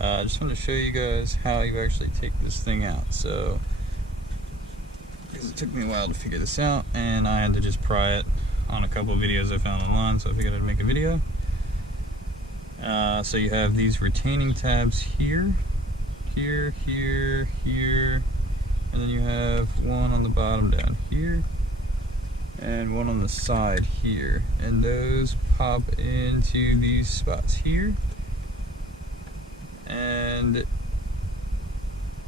I just want to show you guys how you actually take this thing out. So, because it took me a while to figure this out, and I had to just pry it on a couple of videos I found online, so I figured I'd make a video. So you have these retaining tabs here, here, here, here, and then you have one on the bottom down here, and one on the side here, and those pop into these spots here. And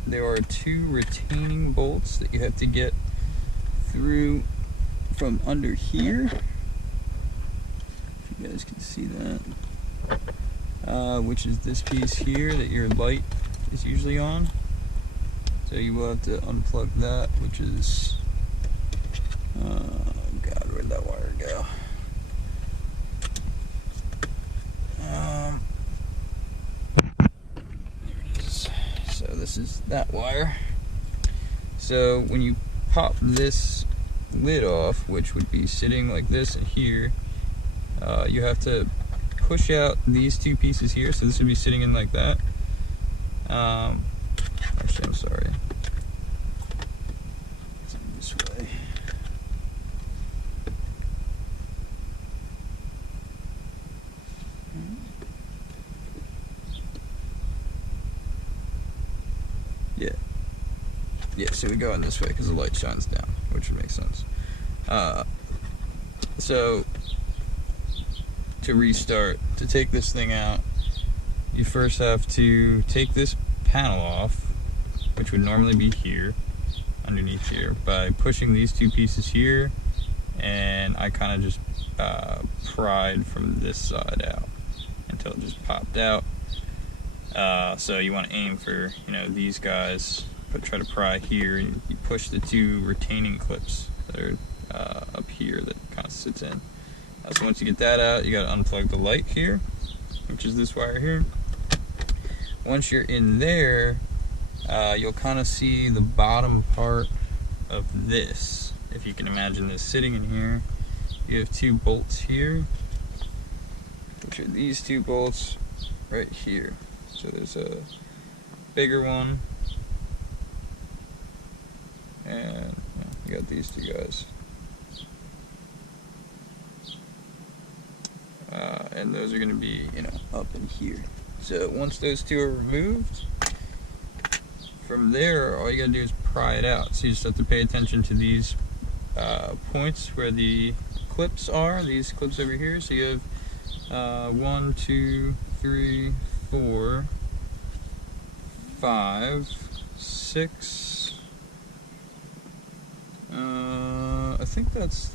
there are two retaining bolts that you have to get through from under here, if you guys can see that, which is this piece here that your light is usually on. So you will have to unplug that, which is, God, where'd that wire go? There it is. So this is that wire. So when you pop this lid off, which would be sitting like this and here, you have to push out these two pieces here. So this would be sitting in like that. Actually, I'm sorry. It's this way. Yeah, so we go in this way because the light shines down, which would make sense. So, to restart, to take this thing out, you first have to take this panel off, which would normally be here, underneath here, by pushing these two pieces here, and I kind of just pried from this side out until it just popped out. So you want to aim for, these guys, but try to pry here, and you push the two retaining clips that are up here that kind of sits in. So once you get that out, you got to unplug the light here, which is this wire here. Once you're in there, you'll kind of see the bottom part of this. If you can imagine this sitting in here, you have two bolts here, which are these two bolts right here. So there's a bigger one, and you got these two guys. And those are going to be, up in here. So once those two are removed, from there, all you got to do is pry it out. So you just have to pay attention to these points where the clips are, these clips over here. So you have 1, 2, 3, 4, 5, 6. I think that's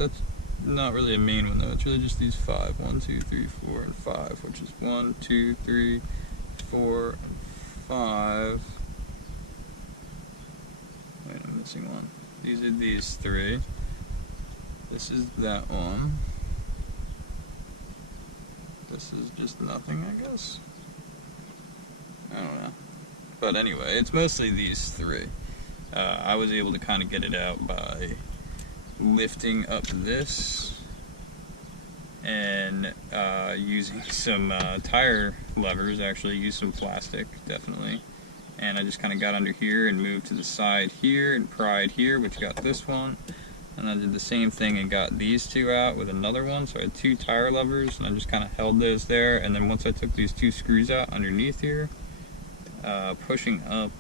not really a main one though. It's really just these 5. 1, 2, 3, 4, and 5, which is 1, 2, 3, 4, and 5. Wait, I'm missing one. These are these 3. This is that one. This is just nothing, I guess. I don't know. But anyway, it's mostly these 3. I was able to kind of get it out by lifting up this and using some tire levers. Actually used some plastic, definitely, and I just kind of got under here and moved to the side here and pried here, which got this one, and I did the same thing and got these two out with another one. So I had 2 tire levers, and I just kind of held those there, and then once I took these 2 screws out underneath here, pushing up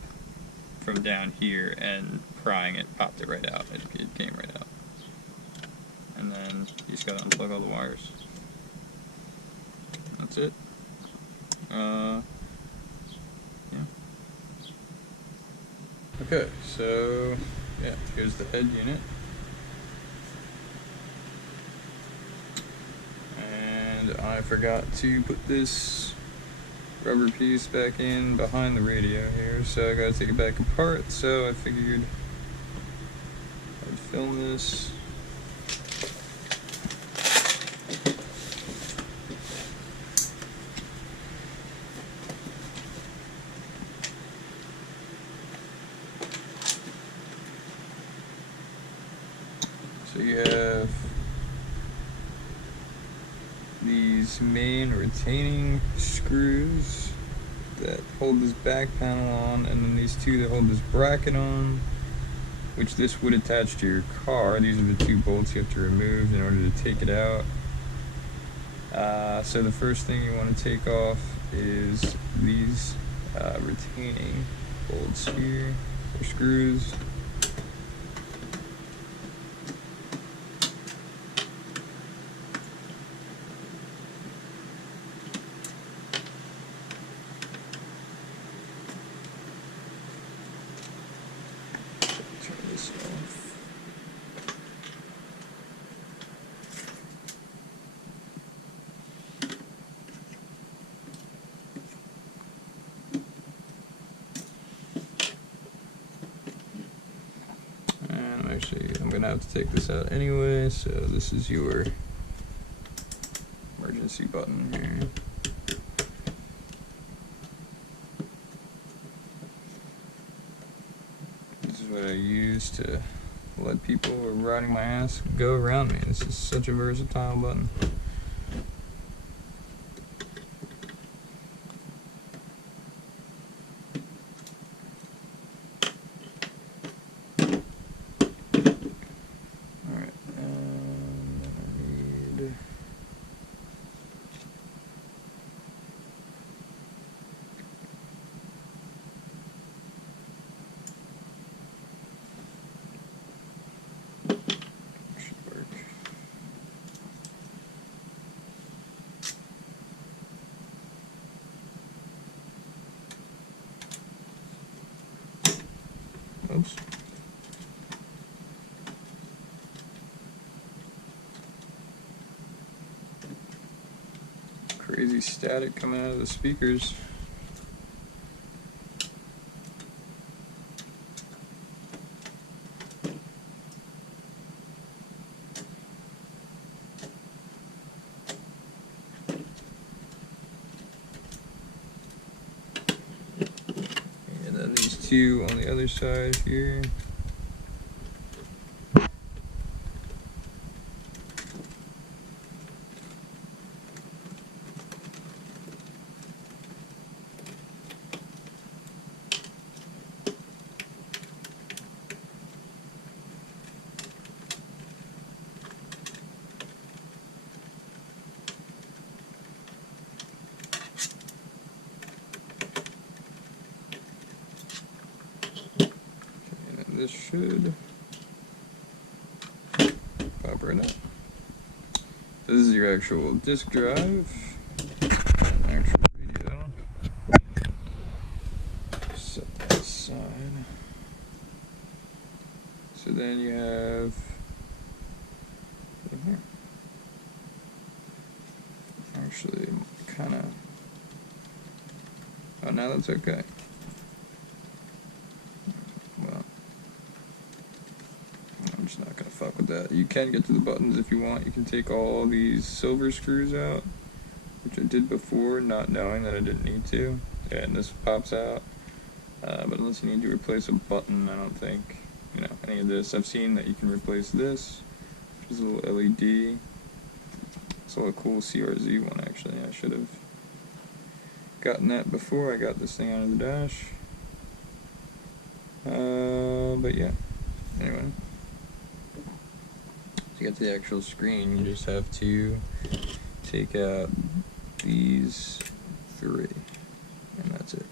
from down here and prying it, popped it right out. It came right out. And then you just gotta unplug all the wires. That's it. Yeah. Okay, so yeah, here's the head unit. And I forgot to put this rubber piece back in behind the radio here, so I gotta take it back apart. So I figured I'd film this. So you have these main retaining screws that hold this back panel on, and then these two that hold this bracket on, which this would attach to your car. These are the two bolts you have to remove in order to take it out. So the first thing you want to take off is these retaining bolts here, or screws. Turn this off. I'm gonna have to take this out anyway, so this is your emergency button here. This is what I use to let people who are riding my ass go around me. This is such a versatile button. Oops. Crazy static coming out of the speakers. And then these two on the other side here. This should pop right up. This is your actual disk drive, actual video. Set that aside. So then you have in here. Actually, kind of. Oh, now that's okay. I'm just not gonna fuck with that. You can get to the buttons if you want. You can take all these silver screws out, which I did before, not knowing that I didn't need to. Yeah, and this pops out. But unless you need to replace a button, I don't think, any of this. I've seen that you can replace this, which is a little LED. It's a cool CRZ one, actually. I should have gotten that before I got this thing out of the dash. But yeah, anyway. To get to the actual screen, you just have to take out these three, and that's it.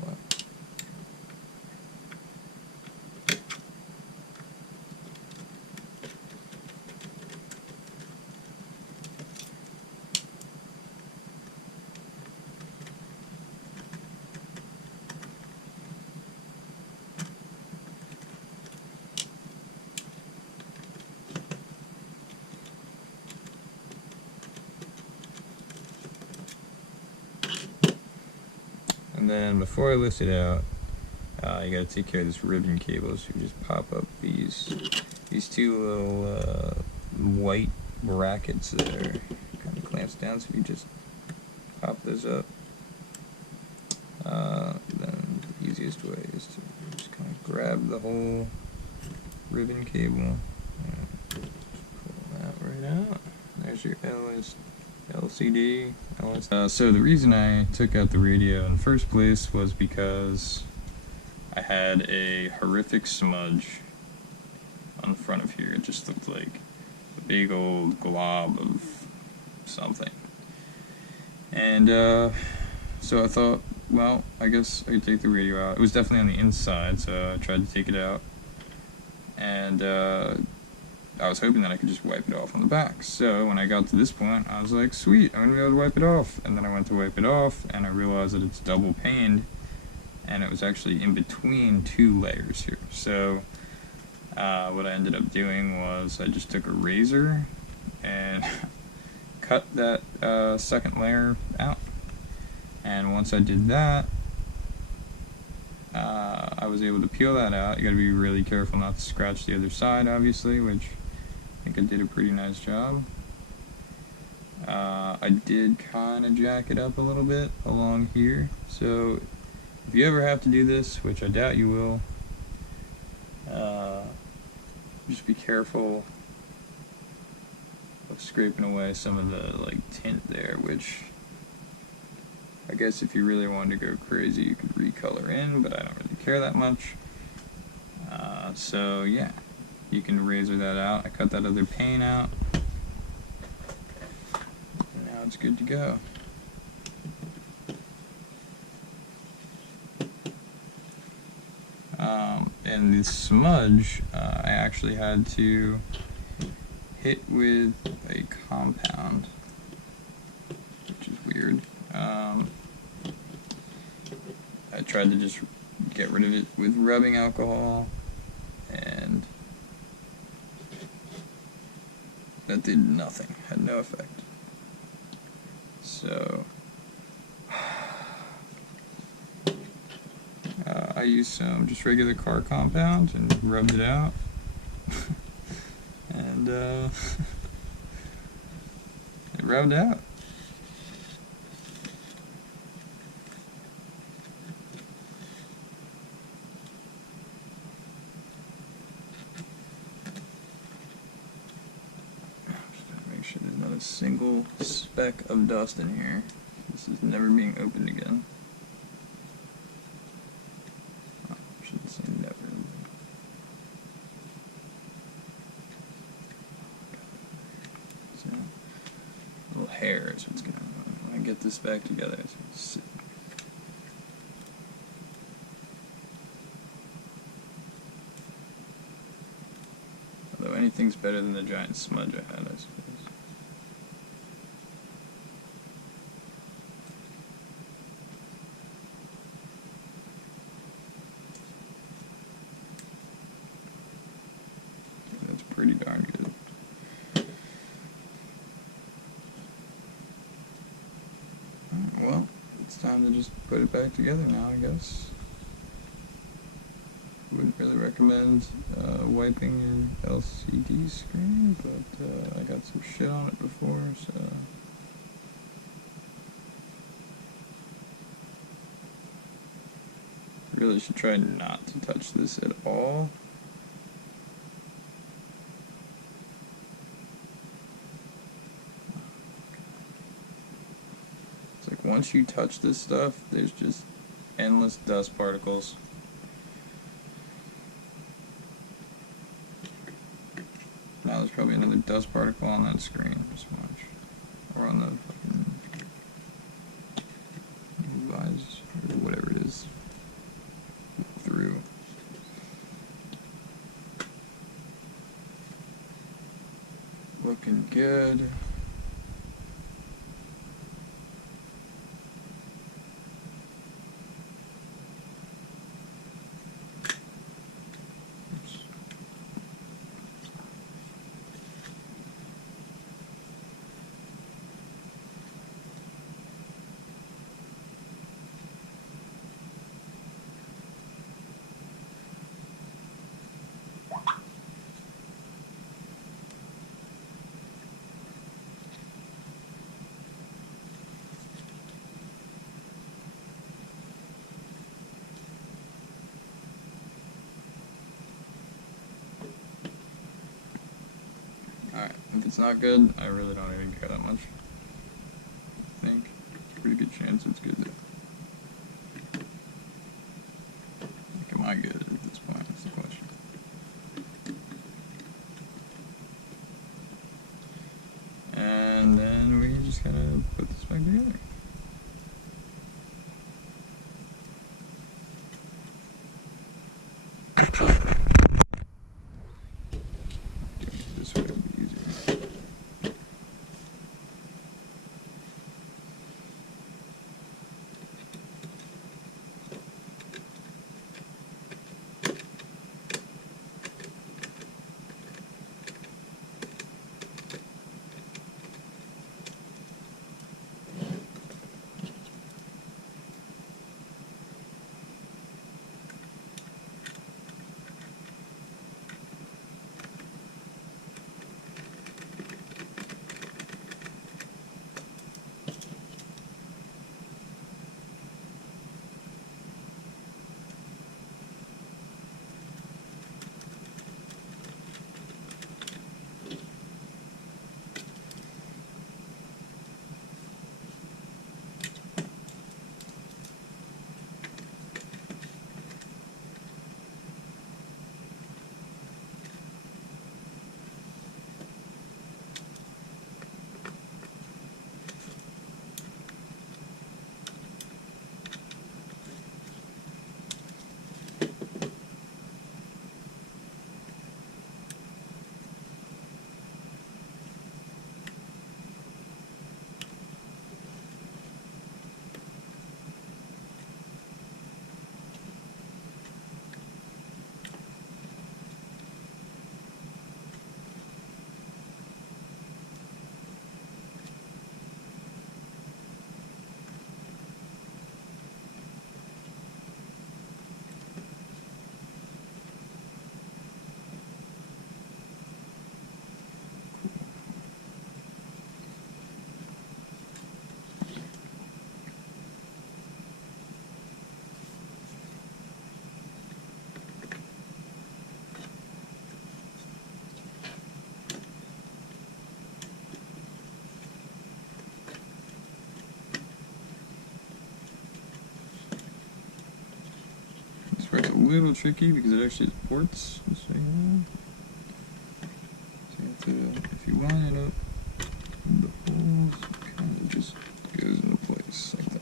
What? And then before I lift it out, you gotta take care of this ribbon cable. So you just pop up these two little white brackets that are kind of clamps down. So you just pop those up. Then the easiest way is to just kind of grab the whole ribbon cable and just pull There's your LCD. So the reason I took out the radio in the first place was because I had a horrific smudge on the front of here. It just looked like a big old glob of something. And so I thought, well, I guess I could take the radio out. It was definitely on the inside, so I tried to take it out. And I was hoping that I could just wipe it off on the back. So when I got to this point, I was like, sweet, I'm going to be able to wipe it off. And then I went to wipe it off, and I realized that it's double paned, and it was actually in between two layers here. So what I ended up doing was I just took a razor and cut that second layer out. And once I did that, I was able to peel that out. You gotta be really careful not to scratch the other side, obviously, which I think I did a pretty nice job. I did kind of jack it up a little bit along here, so if you ever have to do this, which I doubt you will, just be careful of scraping away some of the tint there, which I guess if you really wanted to go crazy, you could recolor in, but I don't really care that much. So yeah, you can razor that out. I cut that other pane out, and now it's good to go. And the smudge, I actually had to hit with a compound, which is weird. I tried to just get rid of it with rubbing alcohol, and that did nothing, had no effect. So I used some just regular car compound and rubbed it out. And it rubbed out. Just gotta make sure there's not a single speck of dust in here. This is never being opened again. Oh, I shouldn't say never. So, a little hair is what's going on. When I get this back together, it's going to sit. Although anything's better than the giant smudge I had, I suppose. That's pretty darn good. Well, it's time to just put it back together now, I guess. Wouldn't really recommend wiping your LCD screen, but I got some shit on it before, so... Really should try not to touch this at all. It's like once you touch this stuff, there's just endless dust particles. Now there's probably another dust particle on that screen, just watch. Or on the fucking device, or whatever it is. Through. Looking good. Alright, if it's not good, I really don't even care that much. I think it's a pretty good chance it's good. Like, am I good at this point? That's the question. And then we just gotta put this back together. This way would be easier. This part's a little tricky because it actually has ports. So you have to, if you line it up, the holes kind of just goes into place like that.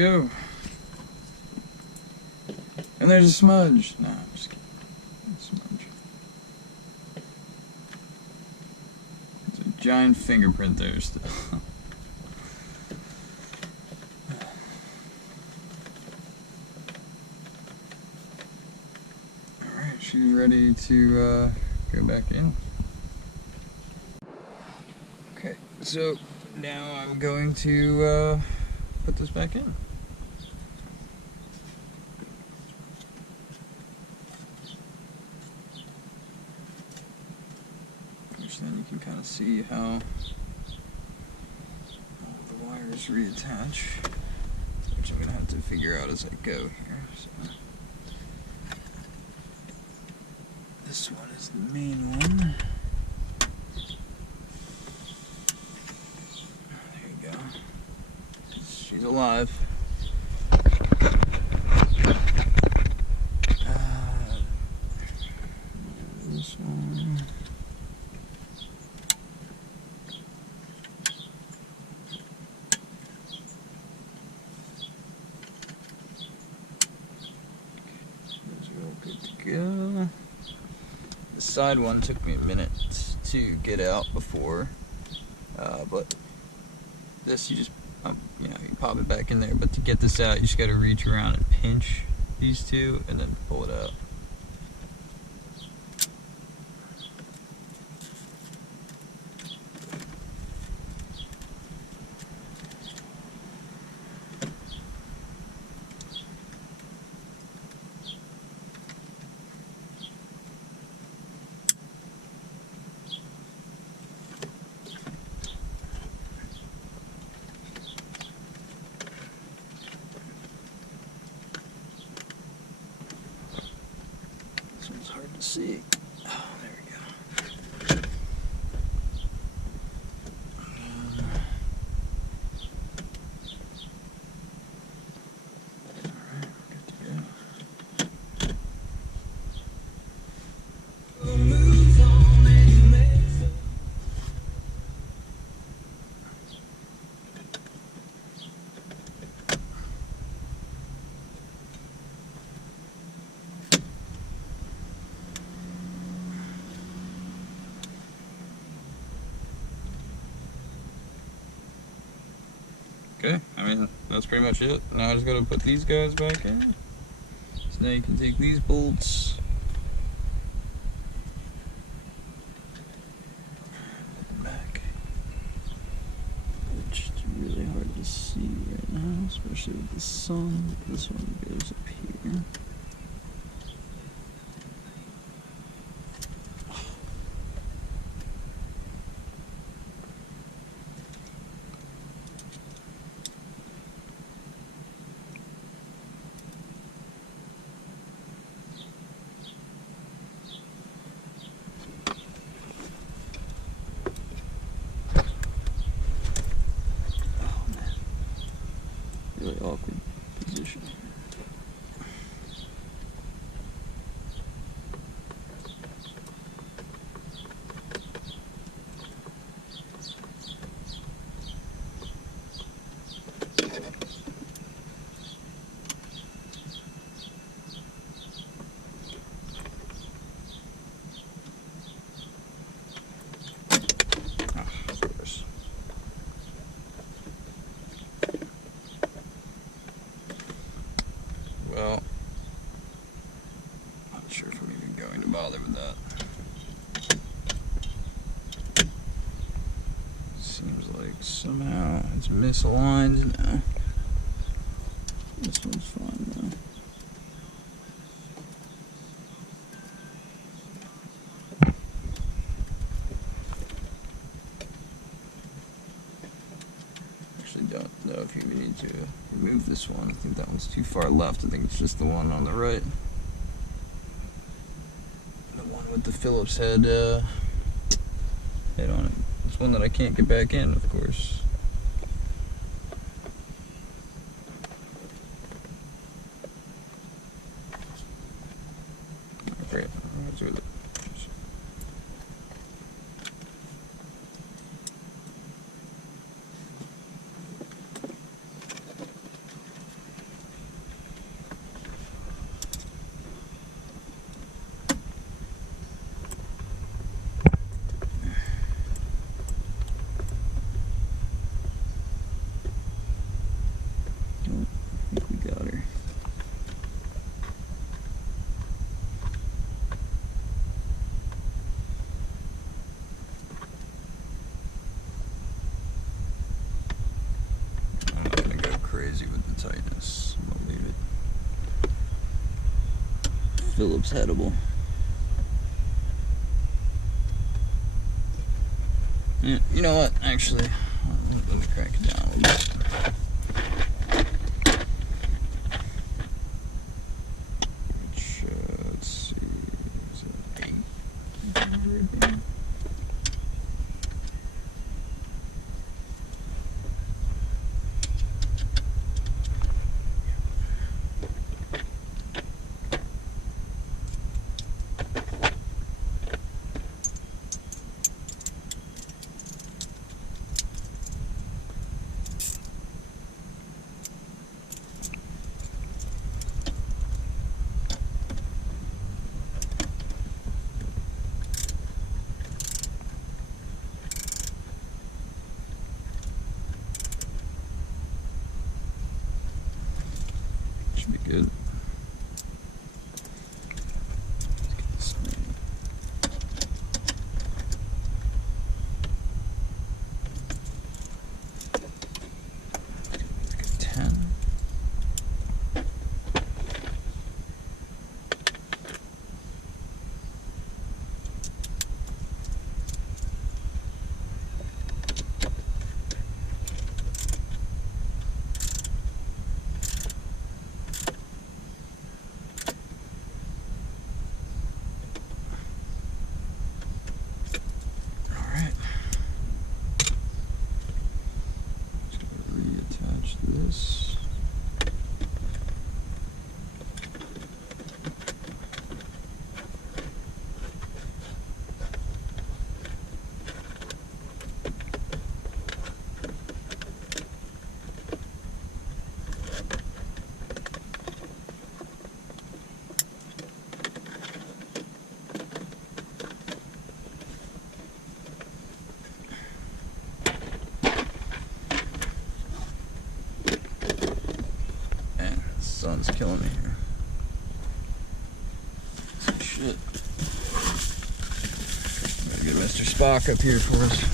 go. And there's a smudge. Nah, I'm just kidding. Smudge. It's a giant fingerprint there still. Alright, she's ready to go back in. Okay, so now I'm going to put this back in. Which then you can kind of see how all the wires reattach, which I'm going to have to figure out as I go here. So this one is the main one. There you go. She's alive. This one. Good to go. The side one took me a minute to get out before, but this you just, you know, you pop it back in there. But to get this out, you just got to reach around and pinch these two, and then pull it out. It's hard to see. Oh, there we go. Alright, good to go. Okay, I mean, that's pretty much it. Now I just gotta put these guys back in. So now you can take these bolts, back, which is really hard to see right now, especially with the sun. This one goes up here. Really awkward position. Well, not sure if I'm even going to bother with that. Seems like somehow it's misaligned now. This one's fine though. Actually don't know if you need to remove this one. I think that one's too far left. I think it's just the one on the right. The one with the Phillips head on it. It's one that I can't get back in, of course. Great. What's with it? Phillips headable. Yeah, you know what? Actually, let me crank it down a little bit. Which, let's see, is it 8? Should be good. Let's get this thing. Let's get 10. Reattach this. Sun's killing me here. Shit. Gotta get Mr. Spock up here for us.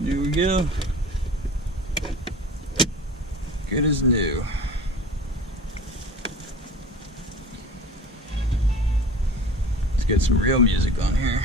Here we go. Good as new. Let's get some real music on here.